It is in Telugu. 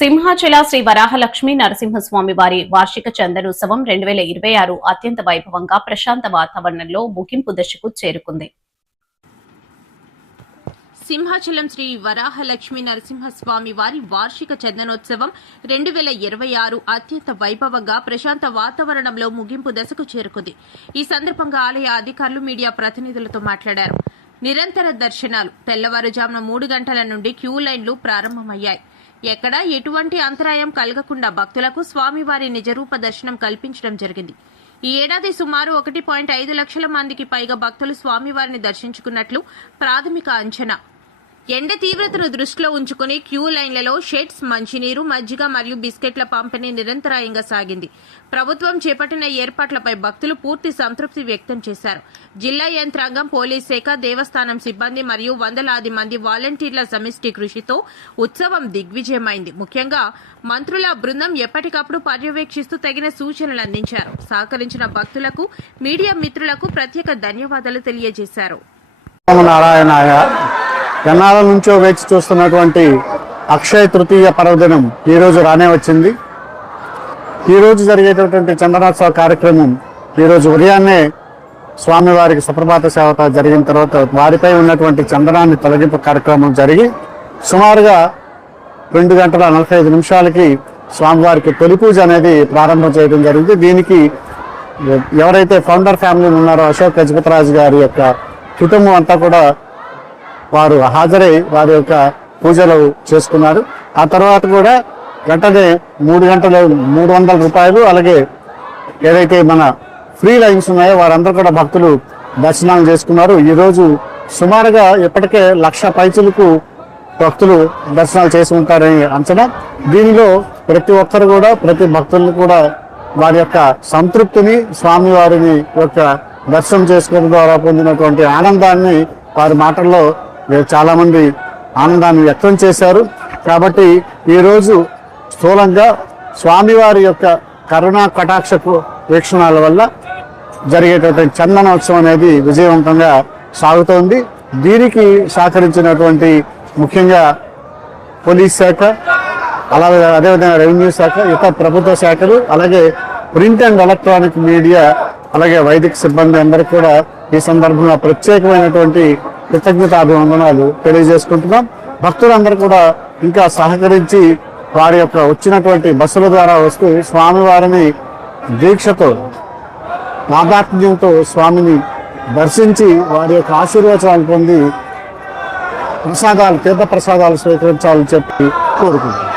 సింహాచల శ్రీ వరాహలక్ష్మీ నరసింహస్వామి వారి వార్షిక చందనోత్సవం 2026 అత్యంత వైభవంగా ప్రశాంత వాతావరణంలో ముగింపు దశకు చేరుకుంది. సింహాచలం శ్రీ వరాహలక్ష్మీ నరసింహస్వామి వారి వార్షిక చందనోత్సవం 2026 అత్యంత వైభవంగా ప్రశాంత వాతావరణంలో ముగింపు దశకు చేరుకుంది. ఈ సందర్భంగా ఆలయ అధికారులు మీడియా ప్రతినిధులతో మాట్లాడారు. నిరంతర దర్శనాలు తెల్లవారుజామున 3 గంటల నుండి క్యూ లైన్లు ప్రారంభమయ్యాయి. ఎక్కడా ఎటువంటి అంతరాయం కలగకుండా భక్తులకు స్వామివారి నిజరూప దర్శనం కల్పించడం జరిగింది. ఈ ఏడాది సుమారు 1.5 లక్షల మందికి పైగా భక్తులు స్వామివారిని దర్శించుకున్నట్లు ప్రాథమిక అంచనా. ఎండ తీవ్రతను దృష్టిలో ఉంచుకుని క్యూ లైన్లలో షెడ్స్, మంచినీరు, మజ్జిగ మరియు బిస్కెట్ల పంపిణీ నిరంతరాయంగా సాగింది. ప్రభుత్వం చేపట్టిన ఏర్పాట్లపై భక్తులు పూర్తి సంతృప్తి వ్యక్తం చేశారు. జిల్లా యంత్రాంగం, పోలీస్ శాఖ, దేవస్థానం సిబ్బంది మరియు వందలాది మంది వాలంటీర్ల సమిష్టి కృషితో ఉత్సవం దిగ్విజయమైంది. ముఖ్యంగా మంత్రుల బృందం ఎప్పటికప్పుడు పర్యవేక్షిస్తూ తగిన సూచనలు అందించారు. సహకరించిన భక్తులకు, మీడియా మిత్రులకు ప్రత్యేక ధన్యవాదాలు తెలియజేశారు. ఎన్నాళ్ళ నుంచో వేచి చూస్తున్నటువంటి అక్షయ తృతీయ పర్వదినం ఈరోజు రానే వచ్చింది. ఈరోజు జరిగేటటువంటి చందనోత్సవ కార్యక్రమం ఈరోజు ఉదయాన్నే స్వామివారికి సుప్రభాత సేవ జరిగిన తర్వాత వారిపై ఉన్నటువంటి చందనాన్ని తొలగింపు కార్యక్రమం జరిగి సుమారుగా 2 గంటల 45 నిమిషాలకి స్వామివారికి తొలి పూజ అనేది ప్రారంభం చేయడం జరిగింది. దీనికి ఎవరైతే ఫౌండర్ ఫ్యామిలీ ఉన్నారో అశోక్ గజపతిరాజు గారి యొక్క కుటుంబం అంతా కూడా వారు హాజరై వారి యొక్క పూజలు చేసుకున్నారు. ఆ తర్వాత కూడా వెంటనే 3 గంటలు 300 రూపాయలు, అలాగే ఏదైతే మన ఫ్రీ లైన్స్ ఉన్నాయో వారందరూ కూడా భక్తులు దర్శనాలు చేసుకున్నారు. ఈరోజు సుమారుగా ఇప్పటికే 1,00,000 పైచులకు భక్తులు దర్శనాలు చేసి ఉంటారని అంచనా. దీనిలో ప్రతి ఒక్కరు కూడా, ప్రతి భక్తులను కూడా వారి యొక్క సంతృప్తిని, స్వామివారిని యొక్క దర్శనం చేసుకోవడం ద్వారా పొందినటువంటి ఆనందాన్ని వారి మాటల్లో చాలా మంది ఆనందాన్ని వ్యక్తం చేశారు. కాబట్టి ఈరోజు స్థూలంగా స్వామివారి యొక్క కరుణా కటాక్షపు వీక్షణాల వల్ల జరిగేటటువంటి చందనోత్సవం అనేది విజయవంతంగా సాగుతోంది. దీనికి సహకరించినటువంటి ముఖ్యంగా పోలీస్ శాఖ, అలాగే అదేవిధంగా రెవెన్యూ శాఖ, ఇతర ప్రభుత్వ శాఖలు, అలాగే ప్రింట్ అండ్ ఎలక్ట్రానిక్ మీడియా, అలాగే వైదిక సిబ్బంది అందరికీ కూడా ఈ సందర్భంగా ప్రత్యేకమైనటువంటి కృతజ్ఞతాభివందనాలు తెలియజేసుకుంటున్నాం. భక్తులందరూ కూడా ఇంకా సహకరించి వారి యొక్క వచ్చినటువంటి బస్సుల ద్వారా వస్తూ స్వామివారిని దీక్షతో, నాదాత్మ్యంతో స్వామిని దర్శించి వారి యొక్క ఆశీర్వచనాలు పొంది ప్రసాదాలు, తీర్థ ప్రసాదాలు స్వీకరించాలని చెప్పి కోరుకుంటున్నాం.